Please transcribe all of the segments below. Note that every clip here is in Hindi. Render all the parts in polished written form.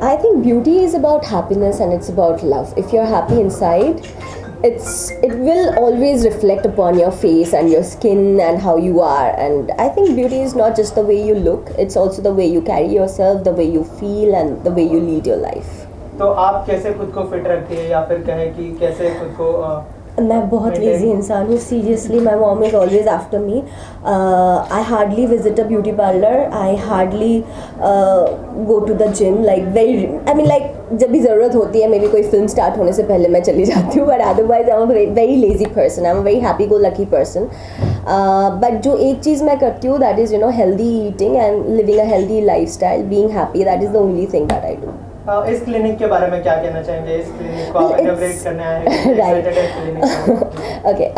I think beauty is about happiness and it's about love. If you're happy inside, it will always reflect upon your face and your skin and how you are. And I think beauty is not just the way you look, it's also the way you carry yourself, the way you feel and the way you lead your life. तो आप कैसे खुद को फिट रखती है या फिर कहें कि कैसे खुद को मैं बहुत लेजी इंसान हूँ, seriously. My mom is always after me. I hardly visit a beauty parlour, I hardly go to the gym. Like very, I mean like जब भी ज़रूरत होती है, मे बी कोई फिल्म स्टार्ट होने से पहले मैं चली जाती हूँ, but otherwise I am a very lazy person, I am a very happy go lucky person. But जो एक चीज़ मैं करती हूँ, that is healthy eating and living a healthy life style, being happy. That is the only thing that I do. इस क्लिनिक के बारे में क्या कहना चाहेंगे? इस क्लिनिक को आप इनॉग्रेट करने आए हैं, right. Okay,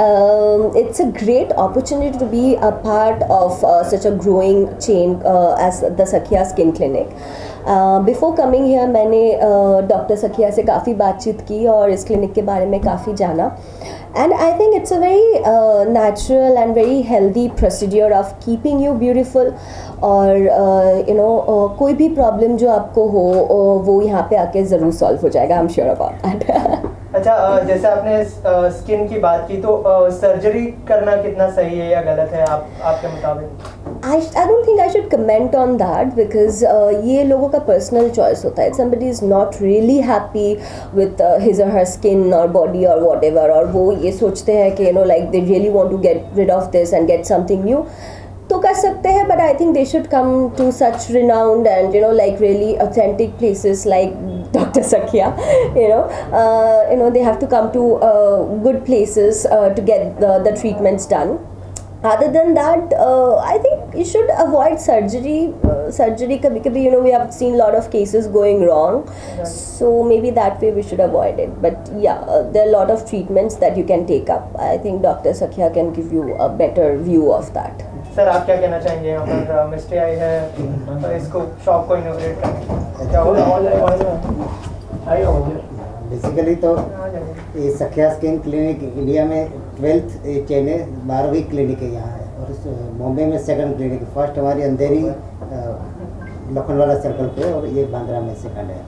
it's a great opportunity to be a part of such a growing chain as the Sakhya Skin Clinic. Before coming here मैंने डॉक्टर सखिया से काफ़ी बातचीत की और इस क्लिनिक के बारे में काफ़ी जाना. And I think it's a very natural and very healthy procedure of keeping you beautiful. और कोई भी प्रॉब्लम जो आपको हो वो यहाँ पे आके ज़रूर सॉल्व हो जाएगा. I am sure about that. अच्छा, जैसे आपने स्किन की बात की, तो सर्जरी करना कितना सही है या गलत है आपके मुताबिक? I don't think I should comment on that because ये लोगों का personal choice होता है. Somebody is not really happy with his or her skin or body or whatever, और वो ये सोचते हैं कि like they really want to get rid of this and get something new, तो कर सकते हैं. But I think they should come to such renowned and like really authentic places like Dr. Sakhya. They have to come to good places to get the treatments done. Other than that, I think you should avoid surgery. Surgery, kabhi we have seen a lot of cases going wrong. Right. So maybe that way we should avoid it. But yeah, there are a lot of treatments that you can take up. I think Dr. Sakhya can give you a better view of that. Sir, आप क्या कहना चाहेंगे? यहाँ पर मिस्ट्री आई है तो इसको शॉप को इनॉग्रेट करने क्या बेसिकली तो ये सख्या स्किन क्लिनिक इंडिया में 12th चेन है, 12वीं क्लिनिक है यहाँ है. और बॉम्बे में 2nd क्लिनिक. फर्स्ट हमारी अंधेरी लखनवाला सर्कल पे और ये बांद्रा में 2nd है.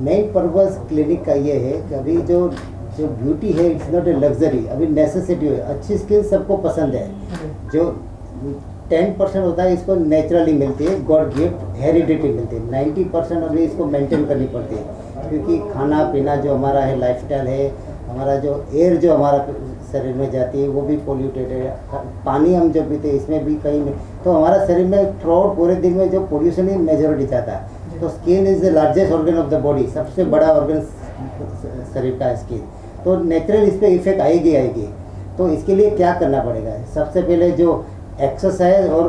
मेन पर्पस क्लिनिक का ये है कि अभी जो ब्यूटी है इट्स नॉट ए लग्जरी, अभी नेसेसिटी है. अच्छी स्किन सबको पसंद है. जो 10% होता है इसको नेचुरली मिलती है, गॉड गिफ्ट हेरिडिटी मिलती है. 90% अभी इसको मेंटेन करनी पड़ती है क्योंकि खाना पीना जो हमारा है, लाइफस्टाइल है, हमारा जो एयर जो हमारा शरीर में जाती है वो भी पोल्यूटेड है. पानी हम जो पीते हैं इसमें भी कहीं नहीं, तो हमारा शरीर में थ्रूआउट पूरे दिन में जो पोल्यूशन ही मेजोरिटी जाता है. तो skin is the largest organ of the body, सबसे बड़ा ऑर्गन शरीर का है स्किन. तो नेचुरल इस पर इफेक्ट आएगी. तो इसके लिए क्या करना पड़ेगा? सबसे पहले जो एक्सरसाइज और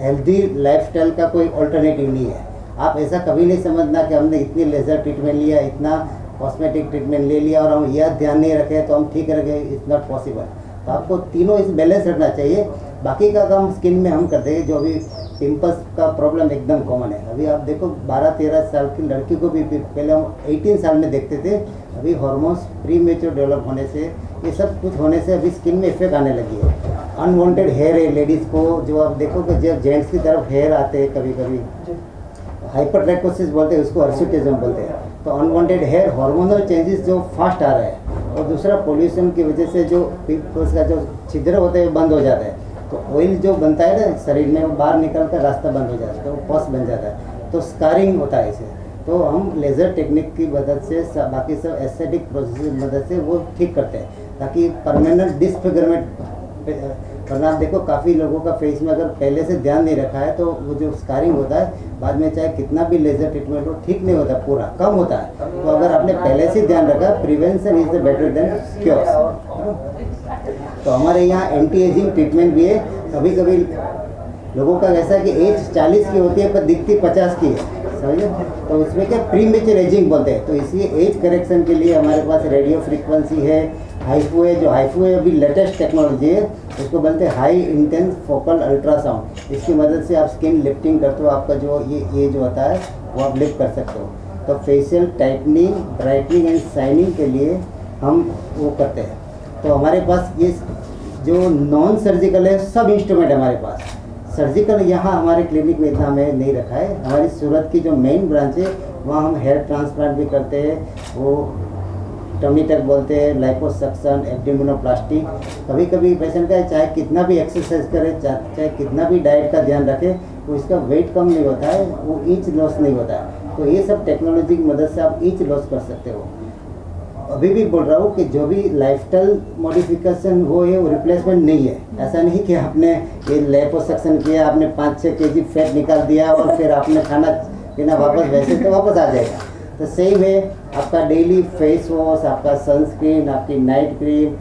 हेल्दी लाइफस्टाइल का कोई ऑल्टरनेटिव नहीं है. आप ऐसा कभी नहीं समझना कि हमने इतनी लेज़र ट्रीटमेंट लिया, इतना कॉस्मेटिक ट्रीटमेंट ले लिया और हम यह ध्यान नहीं रखे तो हम ठीक रखे. It's not possible. तो आपको तीनों इस बैलेंस रखना चाहिए. बाकी का काम स्किन में हम करते हैं. जो अभी पिंपल्स का प्रॉब्लम एकदम कॉमन है. अभी आप देखो 12-13 साल की लड़की को भी पहले हम 18 साल में देखते थे. अभी हार्मोन्स प्री मेच्योर डेवलप होने से, ये सब कुछ होने से अभी स्किन में इफेक्ट आने लगी है. अनवांटेड हेयर है लेडीज़ को, जो आप देखो कि जब जेंट्स की तरफ हेयर आते हैं कभी कभी, हाइपरट्रैकोसिस बोलते हैं उसको, हर्सुटिज्म बोलते हैं. तो अनवांटेड हेयर हार्मोनल चेंजेस जो फास्ट आ रहा है, और दूसरा पोल्यूशन की वजह से जो पिंपल्स का जो छिद्र होते हैं बंद हो जाता है. तो ऑयल जो बनता है ना शरीर में, वो बाहर निकल कर रास्ता बंद हो जाता है, तो वो पस बन जाता है. तो स्कारिंग होता है इसे. तो हम लेज़र टेक्निक की मदद से, बाकी सब एस्थेटिक प्रोसेस की मदद से वो ठीक करते हैं ताकि परमानेंट डिसफिगरमेंट. वरना आप देखो काफ़ी लोगों का फेस में अगर पहले से ध्यान नहीं रखा है तो वो जो स्कारिंग होता है बाद में चाहे कितना भी लेज़र ट्रीटमेंट हो ठीक नहीं होता, पूरा कम होता है. तो अगर आपने पहले से ध्यान रखा, prevention is the better than cure. तो हमारे यहाँ एंटी एजिंग ट्रीटमेंट भी है. कभी कभी लोगों का ऐसा है कि एज 40 की होती है पर दिखती 50 की है, समझे. तो उसमें क्या प्रीमेच्योर एजिंग बोलते हैं. तो इसलिए एज करेक्शन के लिए हमारे पास रेडियो फ्रीक्वेंसी है, हाइफू है. जो हाइफू है अभी लेटेस्ट टेक्नोलॉजी है, उसको बोलते हैं हाई इंटेंस फोकल अल्ट्रासाउंड. इसकी मदद से आप स्किन लिफ्टिंग करते हो, आपका जो ये जो होता है वो आप लिफ्ट कर सकते हो. तो facial tightening, brightening and shining के लिए हम वो करते हैं. तो हमारे पास ये जो नॉन सर्जिकल है सब इंस्ट्रूमेंट हमारे पास. सर्जिकल यहाँ हमारे क्लिनिक में इतना हमें नहीं रखा है. हमारी सूरत की जो मेन ब्रांच है वहाँ हम हेयर ट्रांसप्लांट भी करते हैं, वो टमी तक बोलते हैं, लाइपोसक्शन, एब्डोमिनोप्लास्टी। कभी कभी पेशेंट का चाहे कितना भी एक्सरसाइज करे, चाहे कितना भी डाइट का ध्यान रखे, वो इसका वेट कम नहीं होता है, वो इंच लॉस नहीं होता है। तो ये सब टेक्नोलॉजी की मदद से आप इंच लॉस कर सकते हो। अभी भी बोल रहा हूँ कि जो भी लाइफस्टाइल मॉडिफिकेशन वो है, वो रिप्लेसमेंट नहीं है। ऐसा नहीं कि आपने ये लाइपोसक्शन किया, आपने 5-6 kg फैट निकाल दिया और फिर आपने खाना पीना वापस वैसे तो वापस आ जाएगा। तो सेम है, आपका डेली फेस वॉश, आपका सनस्क्रीन, आपकी नाइट क्रीम,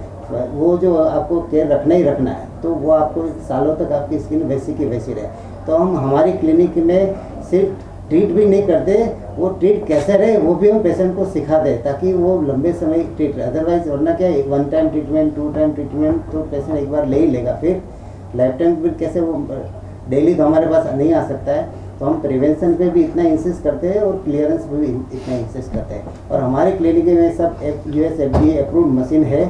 वो जो आपको केयर रखना ही रखना है, तो वो आपको सालों तक आपकी स्किन वैसी की वैसी रहे। तो हम हमारी क्लिनिक में सिर्फ ट्रीट भी नहीं करते, वो ट्रीट कैसे रहे वो भी हम पेशेंट को सिखा दें, ताकि वो लंबे समय ट्रीट रहे। अदरवाइज वरना क्या है, 1 टाइम ट्रीटमेंट, 2 टाइम ट्रीटमेंट तो पेशेंट एक बार ले ही लेगा, फिर लाइफ टाइम फिर कैसे वो डेली तो हमारे पास नहीं आ सकता है। तो हम प्रिवेंशन पे भी इतना इंसिस्ट करते हैं और क्लियरेंस पे भी इतना इंसिस्ट करते हैं। और हमारे क्लिनिक में सब US FDA अप्रूव्ड मशीन है,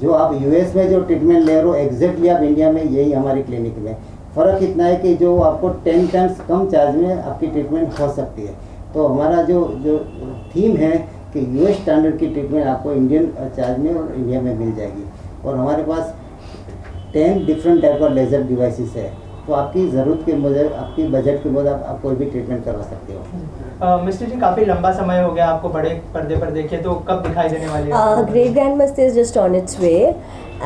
जो आप US में जो ट्रीटमेंट ले रहे हो एग्जैक्टली आप इंडिया में यही हमारी क्लिनिक में। फ़र्क इतना है कि जो आपको 10 टाइम्स कम चार्ज में आपकी ट्रीटमेंट हो सकती है। तो हमारा जो थीम है कि US स्टैंडर्ड की ट्रीटमेंट आपको इंडियन चार्ज में और इंडिया में मिल जाएगी। और हमारे पास 10 डिफरेंट टाइप का लेज़र डिवाइसेस है, तो आपकी ज़रूरत के मुताबिक, आपकी बजट के मुताबिक आप कोई भी ट्रीटमेंट करवा सकते हो। मिस्टर जी, काफ़ी लंबा समय हो गया आपको बड़े पर्दे पर देखे, तो कब दिखाई देने वाली है? Great Grandmaster is just on its way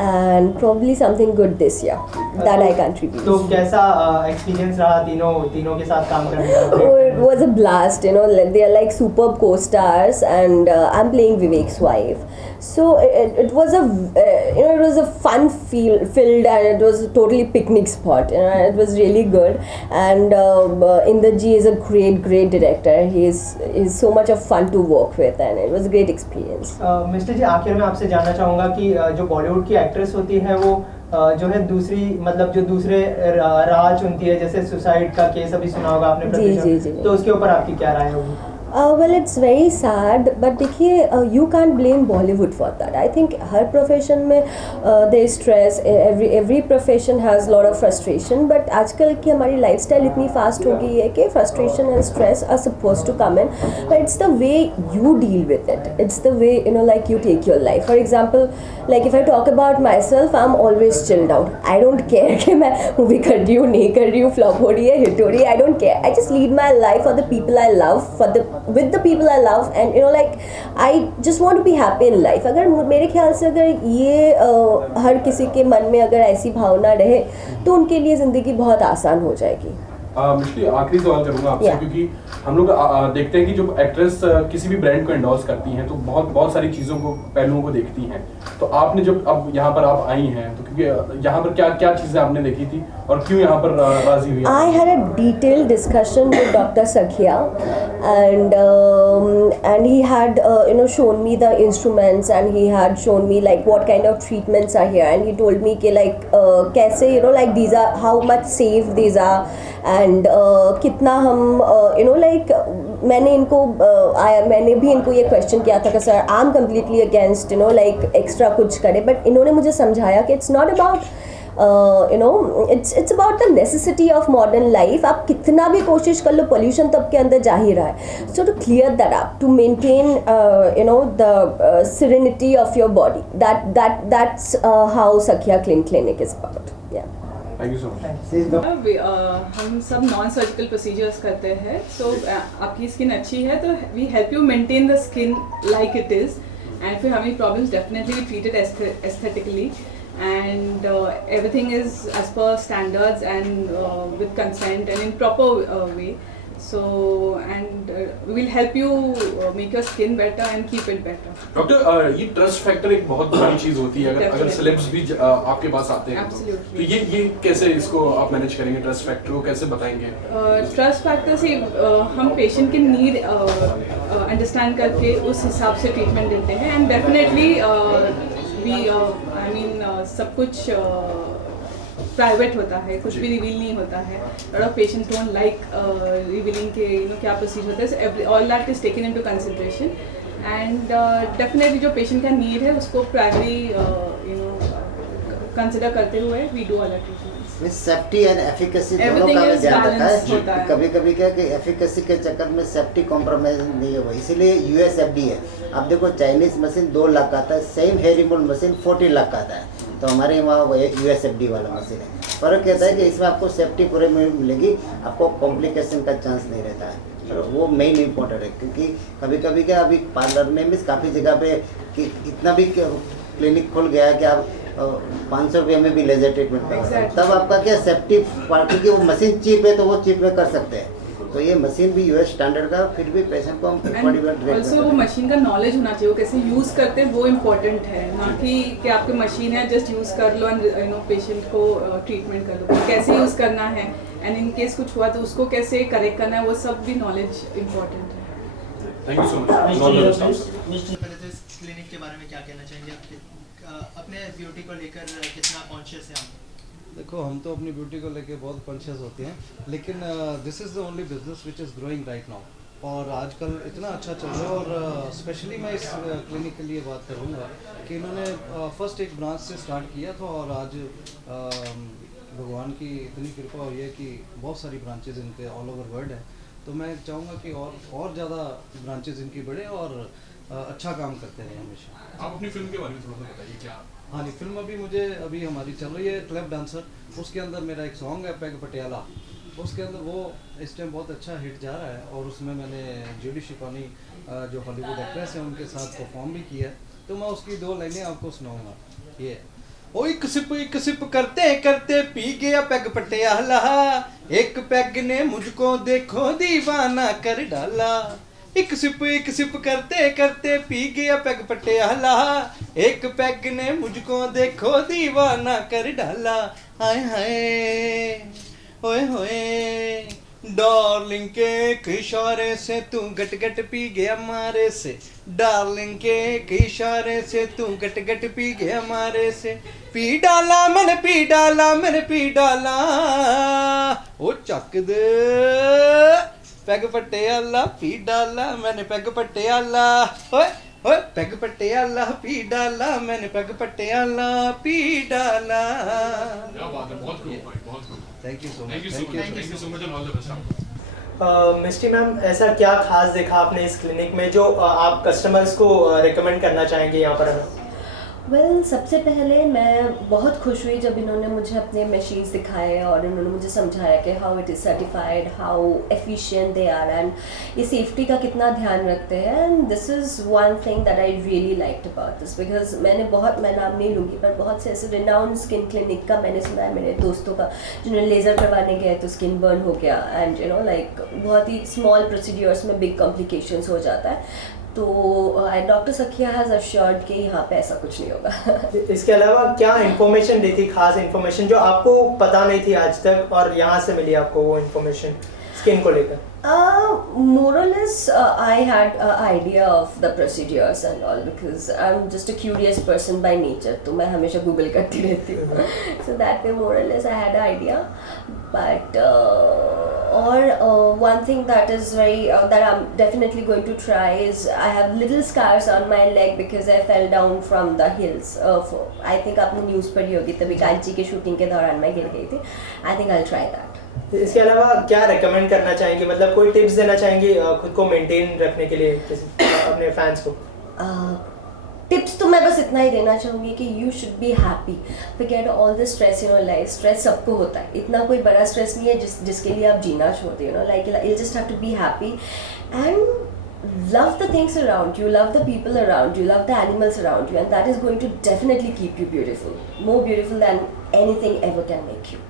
and probably something good this year that I contribute. तो कैसा एक्सपीरियंस रहा तीनों के साथ काम करने का? Oh, it was a blast, you know, they are like superb co-stars and I'm playing Vivek's wife. So it was a it was a fun filled and it was a totally picnic spot, you know, it was really good. And Inderji is a great director. He's so much of fun to work with and it was a great experience. Mister ji, आखिर में आपसे जानना चाहूँगा कि जो बॉलीवुड की एक्ट्रेस होती है वो जो है दूसरी मतलब जो दूसरे राह चुनती है, जैसे सुसाइड का केस अभी सुना होगा आपने, जी। तो उसके ऊपर आपकी क्या राय होगी? Well, it's very sad, but देखिए you can't blame Bollywood for that. I think her profession में there is stress. Every profession has a lot of frustration. But आजकल की हमारी lifestyle इतनी fast हो गई है कि frustration and stress are supposed to come in. But it's the way you deal with it. It's the way, you know, like you take your life. For example, like if I talk about myself, I'm always chilled out. I don't care कि मैं movie कर रही हूँ, नहीं कर रही हूँ, flop हो रही है, hit हो रही है. I don't care. I just lead my life for the people I love, with the people I love, and you know, like I just want to be happy in life. अगर मेरे ख्याल से अगर ये हर किसी के मन में अगर ऐसी भावना रहे तो उनके लिए ज़िंदगी बहुत आसान हो जाएगी। मिश्री, आखिरी सवाल करूंगा आपसे, क्योंकि हम लोग देखते हैं कि जब एक्ट्रेस किसी भी ब्रांड को एंडोर्स करती हैं तो बहुत सारी चीज़ों को, पहलुओं को देखती हैं। तो आपने जब अब यहाँ पर आप आई हैं तो क्योंकि यहाँ पर क्या चीज़ें आपने देखी थी और क्यों यहाँ पर राजी हुई? I had a detailed discussion with Dr. Sakhya and he had you know, shown me the instruments and he had shown me like what kind of treatments are here, and he told me कि like कैसे, you know, like these are how much safe these are and कितना हम you know, like मैंने भी इनको ये क्वेश्चन किया था कि sir I am completely against, you know, like extra कुछ करे, बट इन्होंने मुझे समझाया कि it's not about you know, it's about the necessity of modern life. आप कितना भी कोशिश कर लो, pollution तब के अंदर जा ही रहा है. So to clear that up, to maintain you know, the serenity of your body, that's how Sakhya Clinic is about. Yeah. Thank you so much. हम सब नॉन सर्जिकल प्रोसीजर्स करते हैं, सो आपकी स्किन अच्छी है तो we help you maintain the skin like it is, and फिर हमें problems definitely treated aesthetically, and everything is as per standards and with consent and in proper way. So and we will help you make your skin better and keep it better. Doctor, ये ट्रस्ट फैक्टर एक बहुत बड़ी चीज होती है, अगर सेलेब्स भी आपके पास आते हैं तो ये कैसे इसको आप मैनेज करेंगे? ट्रस्ट फैक्टर को कैसे बताएंगे? ट्रस्ट फैक्टर से हम पेशेंट की नीड अंडरस्टैंड करके उस हिसाब से ट्रीटमेंट देते हैं, एंड डेफिनेटली सब कुछ प्राइवेट होता है, कुछ भी रिवील नहीं होता है. Lot of patients don't like revealing के यू नो क्या प्रोसीजर होता है. All that is taken into consideration, and definitely जो पेशेंट का नीड है उसको प्राइमरी यू नो कंसिडर करते हुए we do all our treatments. Safety and efficacy दोनों Everything का is ध्यान रखा balanced होता है। है। कभी कभी क्या कि एफिकेसी के चक्कर में सेफ्टी कॉम्प्रोमाइज नहीं होगा, इसीलिए यूएसएफडी है। आप देखो चाइनीज मशीन 2 लाख का आता है, same here removal machine 40 lakh का आता है, तो हमारे वहाँ यूएसएफडी वाला मशीन है। फर्क कहता है कि इसमें आपको सेफ्टी पूरे मिलेगी, आपको कॉम्प्लिकेशन का चांस नहीं रहता है, और वो मेन इम्पोर्टेंट है। क्योंकि कभी कभी क्या अभी पार्लर में भी काफ़ी जगह पे कि इतना भी क्लिनिक खुल गया है कि आप 500 रुपये में भी लेजर ट्रीटमेंट कर सकते हैं। तब आपका क्या सेफ्टी पार्टी की वो मशीन चीप है तो वो चीप में कर सकते हैं, तो ये मशीन भी यूएस स्टैंडर्ड का, फिर भी पेशेंट को हम एंड ऑल्सो वो मशीन का नॉलेज होना चाहिए, वो कैसे यूज़ करते हैं वो इम्पोर्टेंट है, ना कि आपकी मशीन है जस्ट यूज़ कर लो एंड यू नो पेशेंट को ट्रीटमेंट कर लो। कैसे यूज़ करना है एंड इन केस कुछ हुआ तो उसको कैसे करेक्ट करना है, वो सब भी नॉलेज इम्पोर्टेंट है। Thank you so much. Clinic के बारे में क्या कहना चाहेंगे? अपने ब्यूटी को लेकर कितना कॉन्शियस है आप? देखो हम तो अपनी ब्यूटी को लेके बहुत कॉन्शियस होते हैं, लेकिन this is the only business which is growing right now, और आजकल इतना अच्छा चल रहा है। और स्पेशली मैं इस क्लिनिक के लिए बात करूँगा कि इन्होंने फर्स्ट एक ब्रांच से स्टार्ट किया था, और आज भगवान की इतनी कृपा हुई है कि बहुत सारी ब्रांचेज इनके ऑल ओवर वर्ल्ड है। तो मैं चाहूँगा कि और ज़्यादा ब्रांचेज इनकी बढ़े और अच्छा काम करते रहे हमेशा। आप अपनी फिल्म के बारे में थोड़ा सा बताइए क्या? हाँ जी, फिल्म अभी हमारी चल रही है क्लब डांसर, उसके अंदर मेरा एक सॉन्ग है पैग पटियाला, उसके अंदर वो इस टाइम बहुत अच्छा हिट जा रहा है, और उसमें मैंने जूली शिपानी जो हॉलीवुड एक्ट्रेस है उनके साथ परफॉर्म भी किया है, तो मैं उसकी 2 लाइनें आपको सुनाऊंगा। ये ओ एक सिप करते करते पी गया पैग पटियाला, एक पैग ने मुझको देखो दीवाना कर डाला। एक सिप करते करते पी गया पैग पटियाला, एक पैग ने मुझको देखो दीवाना कर डाला। हाय हाय ओए होए डार्लिंग के एक इशारे से तू गट गट पी गया मारे से, डार्लिंग के एक इशारे से तू गट गट पी गया मारे से। पी डाला मैंने पी डाला ओ चक दे पैग पटियाला, पी डाला मैंने पैग पटियाला, ओए ओए पैग पटियाला पी डाला मैंने पैग पटियाला पी डाला। क्या बात है, बहुत खूब भाई, बहुत खूब। Thank you so much, thank you so much and all the best आपको। मिस्टी मैम, ऐसा क्या खास देखा आपने इस क्लिनिक में जो आप कस्टमर्स को रिकमेंड करना चाहेंगे यहाँ पर? वेल सबसे पहले मैं बहुत खुश हुई जब इन्होंने मुझे अपने मशीन्स दिखाए और इन्होंने मुझे समझाया कि how it is certified, how efficient they are, and ये सेफ्टी का कितना ध्यान रखते हैं। And this is one thing that I really liked about this, because मैं नाम नहीं लूँगी पर बहुत से ऐसे रिनाउंड स्किन क्लिनिक का मैंने सुना है मेरे दोस्तों का, जिन्होंने लेज़र करवाने गए तो स्किन बर्न हो गया, एंड यू नो लाइक बहुत ही स्मॉल प्रोसीड्यूर्स में बिग कॉम्प्लिकेशंस हो जाता है। तो डॉक्टर सखिया हैज़ अश्योर्ड कि यहाँ पे ऐसा कुछ नहीं होगा। इसके अलावा क्या इन्फॉर्मेशन दी थी, खास इन्फॉर्मेशन जो आपको पता नहीं थी आज तक और यहाँ से मिली आपको वो इन्फॉर्मेशन स्किन को लेकर? More or less, I had an idea of the procedures and all because I'm just a curious person by nature. तो मैं हमेशा Google करती रहती हूँ. So that way, more or less, I had an idea. But one thing that is that I'm definitely going to try is I have little scars on my leg because I fell down from the hills. I think आपने न्यूज़ पढ़ी होगी, तभी कांची के शूटिंग के दौरान मैं गिर गई थी. I think I'll try that. इसके अलावा क्या रेकमेंड करना चाहेंगे, मतलब कोई टिप्स देना चाहेंगे खुद को मेंटेन रखने के लिए अपने फैंस को? टिप्स तो मैं बस इतना ही देना चाहूँगी कि you should be happy, forget all the stress in your life. Stress सबको होता है, इतना कोई बड़ा स्ट्रेस नहीं है जिसके लिए आप जीना छोड़ते हो, like you just have to be happy and love the things around you, love the people around you, love the animals around you, and that is going to definitely keep you beautiful, more beautiful than anything ever can make you.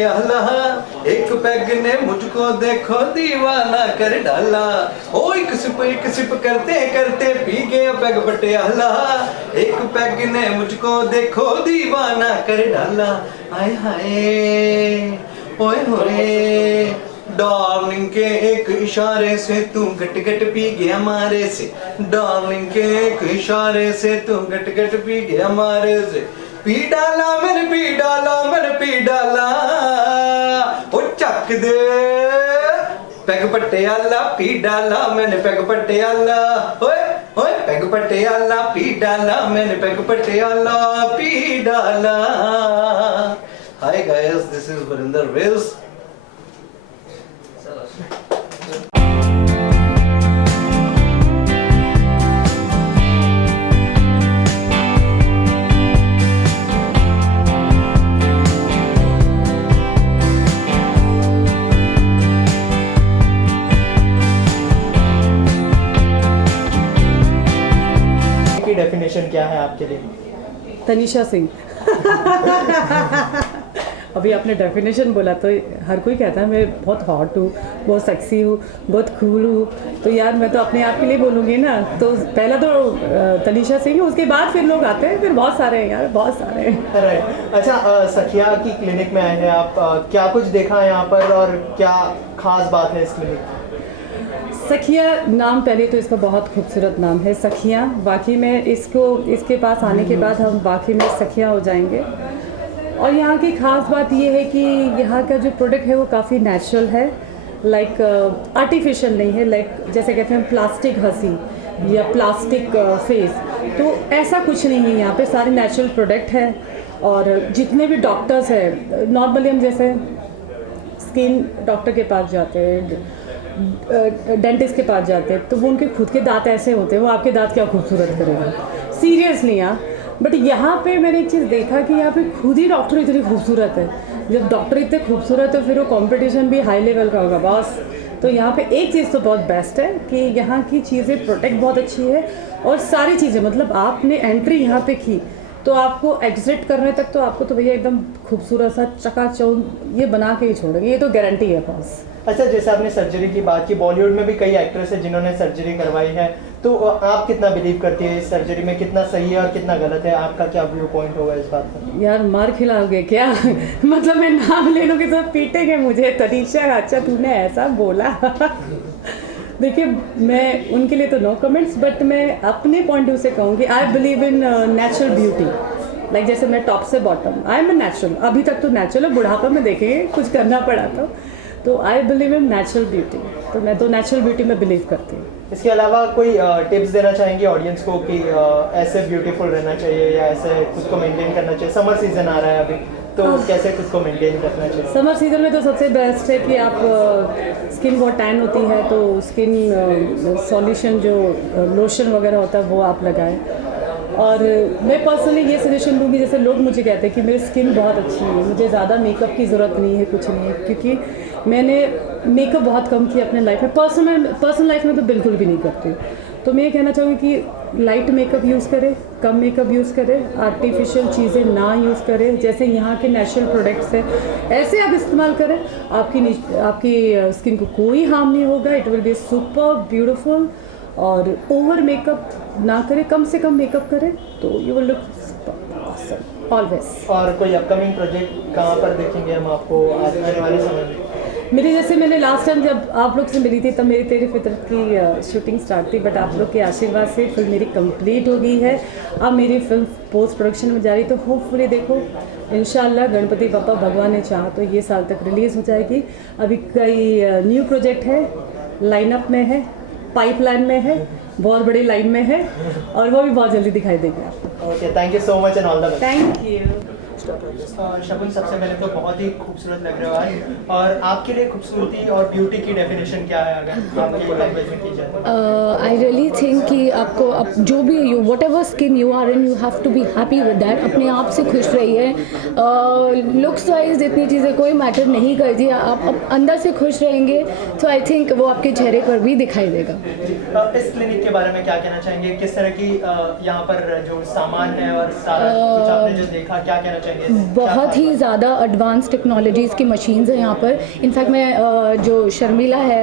Patiala, एक पैग ने मुझको देखो दीवाना कर डाला। ओ एक सिप करते करते पी गया पैग पटियाला, एक पैग ने मुझको देखो दीवाना कर डाला। हाय हाय ओए होए, डार्लिंग के एक इशारे से तू गट गट पी गया मारे से, डार्लिंग के एक इशारे से तू गट गट पी गया मारे से। पी डाला मैंने पी डाला मैंने पी डाला, ओ चक दे पैग पटियाला, पी डाला मैंने पैग पटियाला, ओए ओए पैग पटियाला, पी डाला मैंने पैग पटियाला, पी डाला। Hi guys, this is Varinder Wills. की डेफिनेशन क्या है आपके लिए? तनीषा सिंह। अभी आपने डेफिनेशन बोला तो हर कोई कहता है मैं बहुत हॉट हूँ, बहुत सेक्सी हूँ, बहुत कूल हूँ, तो यार मैं तो अपने आप के लिए बोलूँगी ना। तो पहला तो तनीषा सिंह, उसके बाद फिर लोग आते हैं, फिर बहुत सारे हैं यार, बहुत सारे हैं। राइट। अच्छा, सखिया की क्लिनिक में आए हैं आप, क्या कुछ देखा है यहाँ पर और क्या खास बात है इस क्लिनिक की? सखिया नाम, पहले तो इसका बहुत खूबसूरत नाम है सखिया। बाकी में इसके पास आने के बाद हम बाकी में सखिया हो जाएंगे। और यहाँ की ख़ास बात ये है कि यहाँ का जो प्रोडक्ट है वो काफ़ी नेचुरल है, लाइक आर्टिफिशियल नहीं है, लाइक जैसे कहते हैं प्लास्टिक हंसी या प्लास्टिक फेस, तो ऐसा कुछ नहीं है। यहाँ पे सारे नेचुरल प्रोडक्ट है। और जितने भी डॉक्टर्स हैं, नॉर्मली हम जैसे स्किन डॉक्टर के पास जाते हैं, डेंटिस्ट के पास जाते हैं, तो वो उनके खुद के दांत ऐसे होते हैं, वो आपके दांत क्या खूबसूरत करेगा, सीरियसली यार। बट यहाँ पे मैंने एक चीज़ देखा कि यहाँ पे खुद ही डॉक्टर इतनी खूबसूरत है। जब डॉक्टर इतने खूबसूरत है फिर वो कंपटीशन भी हाई लेवल का होगा बॉस। तो यहाँ पे एक चीज़ तो बहुत बेस्ट है कि यहाँ की चीज़ें प्रोटेक्ट बहुत अच्छी है, और सारी चीज़ें मतलब आपने एंट्री यहाँ पे की तो आपको एग्जिट करने तक तो आपको तो भैया एकदम खूबसूरत सा चकाचौंध ये बना के ही छोड़ेंगे, ये तो गारंटी है बॉस। अच्छा, जैसे आपने सर्जरी की बात की, बॉलीवुड में भी कई एक्ट्रेस हैं जिन्होंने सर्जरी करवाई है, तो आप कितना बिलीव करती है इस सर्जरी में, कितना सही है और कितना गलत है? आपका क्या व्यू पॉइंट होगा इस बात पर? यार मार खिलाओगे क्या? मतलब मैं नाम ले लूँगी तो पीटेंगे मुझे। तनीषा, अच्छा तूने ऐसा बोला। देखिए, मैं उनके लिए तो नो कमेंट्स, बट मैं अपने पॉइंट व्यू से कहूँगी I believe in natural beauty. Like जैसे मैं टॉप से बॉटम, आई एम नेचुरल, अभी तक तो नेचुरल है, बुढ़ापा में देखेंगे कुछ करना पड़ा तो I believe in natural beauty. तो मैं तो नेचुरल ब्यूटी में बिलीव करती हूँ। इसके अलावा कोई टिप्स देना चाहेंगे ऑडियंस को कि ऐसे ब्यूटीफुल रहना चाहिए या ऐसे खुद को मेंटेन करना चाहिए? समर सीजन आ रहा है अभी, तो कैसे खुद को मेंटेन करना चाहिए? समर सीजन में तो सबसे बेस्ट है कि आप स्किन बहुत टैन होती है तो स्किन सॉल्यूशन जो लोशन वगैरह होता है वो आप लगाएं। और मैं पर्सनली ये सजेशन दूँगी, जैसे लोग मुझे कहते हैं कि मेरी स्किन बहुत अच्छी है, मुझे ज़्यादा मेकअप की ज़रूरत नहीं है, कुछ नहीं है, क्योंकि मैंने मेकअप बहुत कम किया अपने लाइफ में। पर्सनल लाइफ में तो बिल्कुल भी नहीं करती। तो मैं ये कहना चाहूँगी कि लाइट मेकअप यूज़ करें, कम मेकअप यूज़ करें, आर्टिफिशियल चीज़ें ना यूज़ करें, जैसे यहाँ के नेचुरल प्रोडक्ट्स हैं ऐसे आप इस्तेमाल करें। आपकी स्किन को कोई हार्म नहीं होगा, it will be super beautiful. और ओवर मेकअप ना करें, कम से कम मेकअप करें तो you will look awesome always. और कोई अपकमिंग प्रोजेक्ट कहाँ पर देखेंगे हम आपको आने वाले समय में? मेरी जैसे मैंने लास्ट टाइम जब आप लोग से मिली थी तब मेरी तेरी फितरत की शूटिंग स्टार्ट थी, बट आप लोग के आशीर्वाद से फिल्म मेरी कंप्लीट हो गई है। अब मेरी फिल्म पोस्ट प्रोडक्शन में जा रही, तो होपफुली देखो इंशाल्लाह गणपति बापा भगवान ने चाहा तो ये साल तक रिलीज़ हो जाएगी। अभी कई न्यू प्रोजेक्ट है, लाइनअप में है, पाइपलाइन में है, बहुत बड़ी लाइन में है, और वो भी बहुत जल्दी दिखाई देगी आपको। Okay, thank you so much and all the best. Thank you. Shagun, सबसे पहले तो बहुत ही खूबसूरत लग रहे हो आज, और आपके लिए खूबसूरती और ब्यूटी की डेफिनेशन क्या है अगर आपकी लैंग्वेज में की जाए? आई रियली थिंक कि आपको अब जो भी you whatever skin you are in, you have to be happy with that. अपने आप से खुश रहिए। लुक्स वाइज इतनी चीज़ें कोई मैटर नहीं करती, आप अंदर से खुश रहेंगे तो आई थिंक वो आपके चेहरे पर भी दिखाई देगा। इस क्लिनिक के बारे में क्या कहना चाहेंगे? किस तरह की यहाँ पर जो सामान है और सारा कुछ आपने जो देखा, क्या कहना चाहेंगे चाहेंगे? बहुत ही ज़्यादा एडवांस टेक्नोलॉजीज़ की मशीन्स हैं यहाँ पर। इनफैक्ट मैं जो शर्मिला है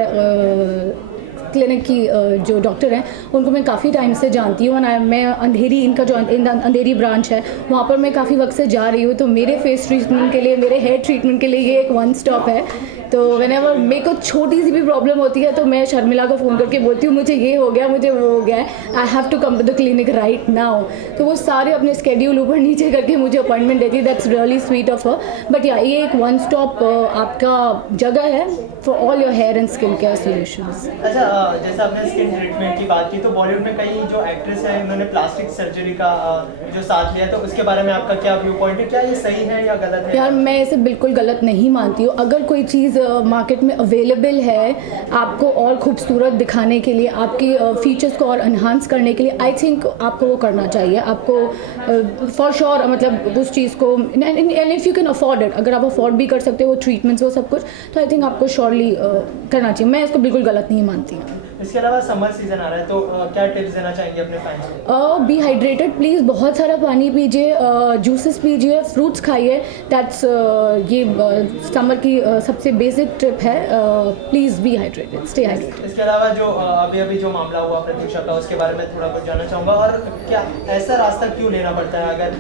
क्लिनिक की जो डॉक्टर हैं उनको मैं काफ़ी टाइम से जानती हूँ। मैं अंधेरी, इनका जो अंधेरी ब्रांच है वहाँ पर मैं काफ़ी वक्त से जा रही हूँ। तो मेरे फेस ट्रीटमेंट के लिए, मेरे हेयर ट्रीटमेंट के लिए ये एक वन स्टॉप है। तो व्हेनेवर मेरे को छोटी सी भी प्रॉब्लम होती है तो मैं शर्मिला को फ़ोन करके बोलती हूँ मुझे ये हो गया, मुझे वो हो गया है, I have to come to the clinic right now. तो वो सारे अपने स्केड्यूल ऊपर नीचे करके मुझे अपॉइंटमेंट देती है। That's really sweet of her. But या ये एक वन स्टॉप आपका जगह है for all your hair and skin care solutions. अच्छा, जैसे आपने स्किन ट्रीटमेंट की बात की तो बॉलीवुड में कई जो एक्ट्रेस हैं उन्होंने प्लास्टिक सर्जरी का जो साथ लिया, तो उसके बारे में आपका क्या व्यू पॉइंट है? क्या ये सही है या गलत है? यार मैं इसे बिल्कुल गलत नहीं मानती हूँ। अगर कोई चीज़ मार्केट में अवेलेबल है आपको और खूबसूरत दिखाने के लिए, आपकी फीचर्स को और एनहांस करने के लिए, आई थिंक आपको वो करना चाहिए। आपको फॉर श्योर मतलब उस चीज़ को, and if you can afford it, अगर आप अफोर्ड भी कर सकते हो वो ट्रीटमेंट्स वो सब कुछ, तो आई थिंक आपको श्योरली करना चाहिए। मैं इसको बिल्कुल गलत नहीं मानती हूँ। इसके अलावा समर सीजन आ रहा है तो क्या टिप्स देना चाहेंगे अपने फैंस को? बी हाइड्रेटेड प्लीज़, बहुत सारा पानी पीजिए, जूसेस पीजिए, फ्रूट्स खाइए। दैट्स ये समर की सबसे बेसिक टिप है। Please be hydrated, stay hydrated. इसके अलावा जो अभी जो मामला हुआ प्रत्युषा का, उसके बारे में थोड़ा कुछ जानना चाहूँगा। और क्या ऐसा रास्ता क्यों लेना पड़ता है?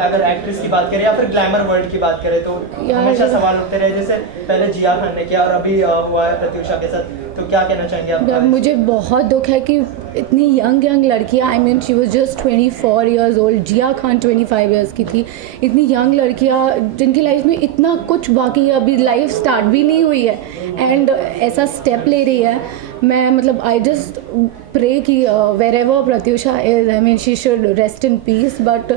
अगर एक्ट्रेस की बात करें या फिर ग्लैमर वर्ल्ड की बात करें तो हमेशा सवाल उठते रहे, जैसे पहले जिया खान ने किया और अभी हुआ है प्रत्युषा के साथ, तो क्या कहना चाहेंगे आप? मुझे बहुत दुख है कि इतनी यंग लड़कियाँ, I mean she was just 24 years old, Jiah Khan 25 years की थी। इतनी यंग लड़कियाँ जिनकी लाइफ में इतना कुछ बाकी है, अभी लाइफ स्टार्ट भी नहीं हुई है, एंड ऐसा स्टेप ले रही है। मैं मतलब आई जस्ट प्रे कि wherever Pratyusha is, I mean she should rest in peace, but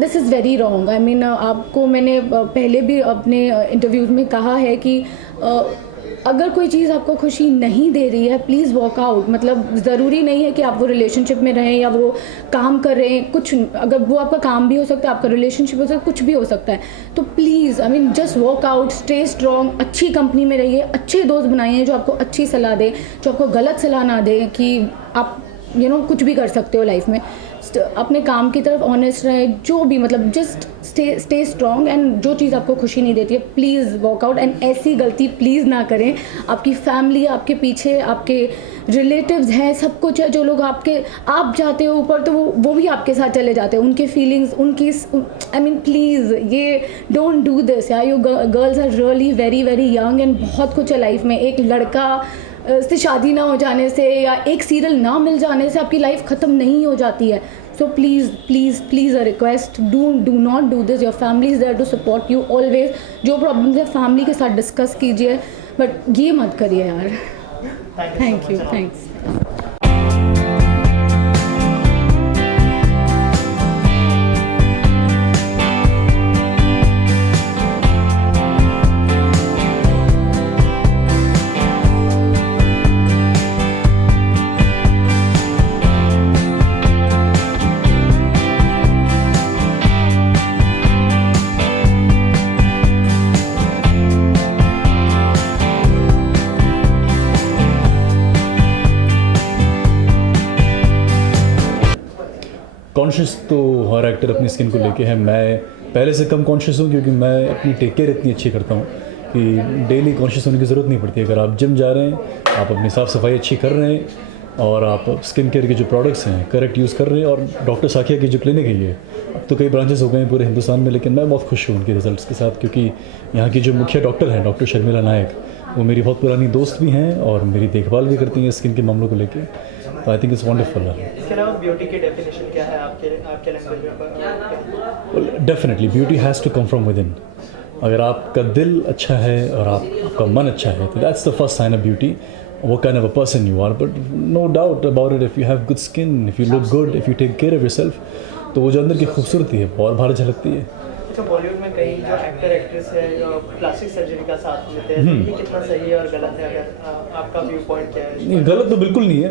this is very wrong. I mean आपको मैंने पहले भी अपने इंटरव्यूज़ में कहा है कि अगर कोई चीज़ आपको खुशी नहीं दे रही है प्लीज़ वॉक आउट। मतलब ज़रूरी नहीं है कि आप वो रिलेशनशिप में रहें या वो काम कर रहे हैं, कुछ अगर वो आपका काम भी हो सकता है, आपका रिलेशनशिप हो सकता है, कुछ भी हो सकता है। तो please I mean just walk out, stay strong, अच्छी कंपनी में रहिए, अच्छे दोस्त बनाइए जो आपको अच्छी सलाह दे, जो आपको गलत सलाह ना दे कि आप कुछ भी कर सकते हो लाइफ में। अपने काम की तरफ ऑनेस्ट रहे, जो भी मतलब जस्ट स्टे स्ट्रॉन्ग, एंड जो चीज़ आपको खुशी नहीं देती है प्लीज़ वॉक आउट। एंड ऐसी गलती प्लीज़ ना करें। आपकी फैमिली, आपके पीछे आपके रिलेटिव्स हैं, सब कुछ है, जो लोग आप जाते हो ऊपर तो वो भी आपके साथ चले जाते हैं, उनके फीलिंग्स, उनकी आई मीन प्लीज़ ये डोंट डू दिस यार। You girls are really very very young and बहुत कुछ है लाइफ में। एक लड़का से शादी ना हो जाने से या एक सीरियल ना मिल जाने से आपकी लाइफ ख़त्म नहीं हो जाती है। So please please please a request, do not do this. Your family is there to support you always. जो प्रॉब्लम्स है फैमिली के साथ डिस्कस कीजिए, बट ये मत करिए यार। Thank you, thanks. कॉन्शियस तो हर एक्टर अपनी स्किन को लेके है। मैं पहले से कम कॉन्शियस हूँ क्योंकि मैं अपनी टेक केयर इतनी अच्छी करता हूँ कि डेली कॉन्शियस होने की ज़रूरत नहीं पड़ती। अगर आप जिम जा रहे हैं, आप अपनी साफ़ सफाई अच्छी कर रहे हैं और आप स्किन केयर के जो प्रोडक्ट्स हैं करेक्ट यूज़ कर रहे हैं, और डॉक्टर साखिया की जो क्लिनिक है ये अब तो कई ब्रांचेस हो गए हैं पूरे हिंदुस्तान में, लेकिन मैं बहुत खुश हूँ उनके रिजल्ट्स के साथ, क्योंकि यहाँ की जो मुख्य डॉक्टर हैं डॉक्टर शर्मिला नायक, वो मेरी बहुत पुरानी दोस्त भी हैं और मेरी देखभाल भी करती हैं स्किन के मामलों को लेके। तो आई थिंक इट्स वंडरफुल। इसके अलावा ब्यूटी की डेफिनेशन क्या है आपके लैंग्वेज में? Definitely beauty has to come from within. अगर आपका दिल अच्छा है और आपका मन अच्छा है तो that's the first sign of beauty, what kind of a person you are. But no doubt about it, if you have good skin, if you look good, if you take care of yourself, तो वो जो अंदर की खूबसूरती है और बाहर झलकती है। तो बॉलीवुड में कई जो एक्टर एक्ट्रेस है प्लास्टिक सर्जरी का साथ लेते हैं, ये कितना सही है और गलत है? अगर आपका व्यू पॉइंट क्या है? नहीं, गलत तो बिल्कुल नहीं है।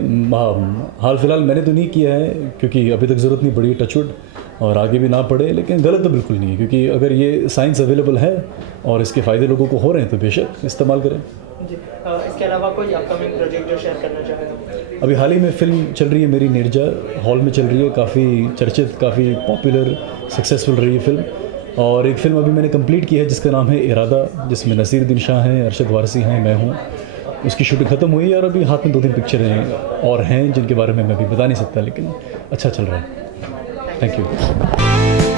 हाल फिलहाल मैंने तो नहीं किया है क्योंकि अभी तक ज़रूरत नहीं पड़ी, टचवुड, और आगे भी ना पड़े, लेकिन गलत तो बिल्कुल नहीं है क्योंकि अगर ये साइंस अवेलेबल है और इसके फ़ायदे लोगों को हो रहे हैं तो बेशक इस्तेमाल करें। जी, इसके अलावा कोई अपकमिंग प्रोजेक्ट जो शेयर करना चाहें तो? अभी हाल ही में फिल्म चल रही है मेरी, नीरजा हॉल में चल रही है, काफ़ी चर्चित, काफ़ी पॉपुलर, सक्सेसफुल रही है फिल्म। और एक फिल्म अभी मैंने कंप्लीट की है जिसका नाम है इरादा, जिसमें नसीरुद्दीन शाह हैं, अरशद वारसी हैं, मैं हूँ। उसकी शूटिंग ख़त्म हुई है और अभी हाथ में 2-3 पिक्चरें और हैं जिनके बारे में मैं अभी बता नहीं सकता, लेकिन अच्छा चल रहा है। Thank you.